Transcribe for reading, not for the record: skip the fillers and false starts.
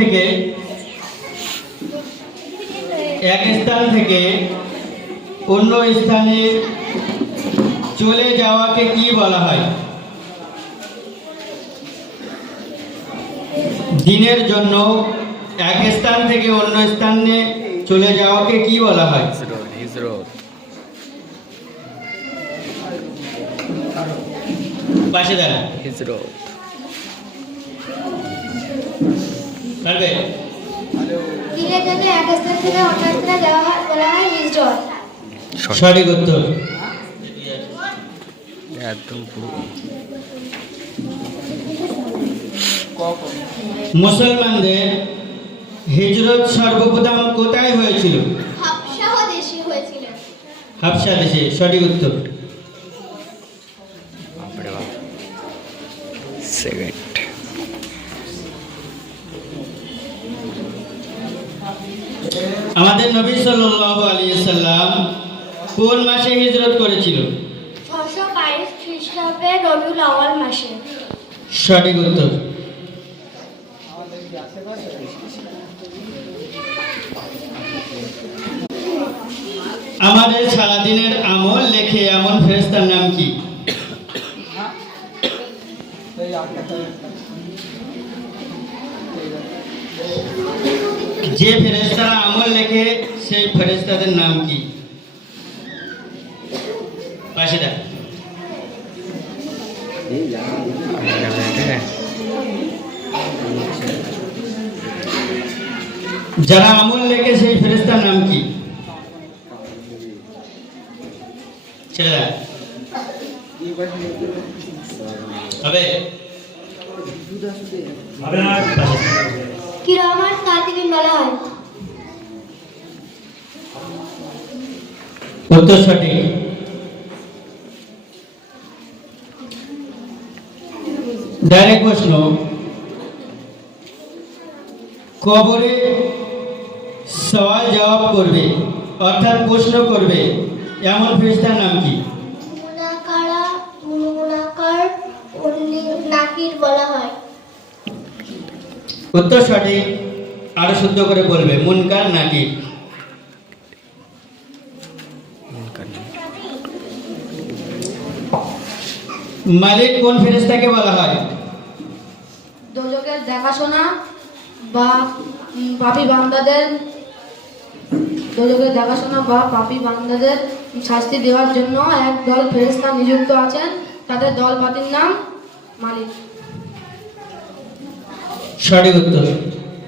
থেকে এক স্থান থেকে অন্য স্থানে চলে যাওয়াকে কি বলা হয়? দিনের জন্য এক স্থান থেকে অন্য স্থানে চলে যাওয়াকে কি বলা হয়? পাশে দাঁড়া পারবে? দিনের জন্য এক স্থান থেকে অন্য স্থানে যাওয়া হয় বলা হয় হিজরত। সঠিক উত্তর। মুসলমানদের হিজরত সর্বপ্রথম কোথায় হয়েছিল? হাবশাহ দেশে হয়েছিল। হাবশা দেশে। সঠিক উত্তর। আমাদের নবী সাল্লাল্লাহু আলাইহি সাল্লাম কোন মাসে হিজরত করেছিল? 622 খ্রিস্টাব্দে রবিউল আউয়াল মাসে। সঠিক উত্তর। আমাদের সারাদিনের আমল লেখে এমন ফেরেশতার নাম কি? যে ফেরেশতারা আমল লেখে সেই ফেরেশতাদের নাম কি? পাশে দাও। যারা আমল লেখে সেই ফেরেশতার নাম কি? ছেলেরা হবে কিরামান কাতিবিন বলা হয়। উত্তর সঠিক। ডাইরেক্ট প্রশ্ন, কবরে সওয়াল জবাব করবে অর্থাৎ প্রশ্ন করবে এমন ফেরেশতার নাম কি? মুনাকার নাকির বলা হয়। উত্তর সঠিক। আরো শুদ্ধ করে বলবে, মুনকার নাকির। মালিক কোন ফেরেশতাকে বলা হয়? দোজখের দেখাশোনা বা পাপী বান্দাদের শাস্তি দেওয়ার জন্য এক দল ফেরেশতা নিযুক্ত আছেন। তাদের দলপাতির নাম মালিক। সঠিক উত্তর।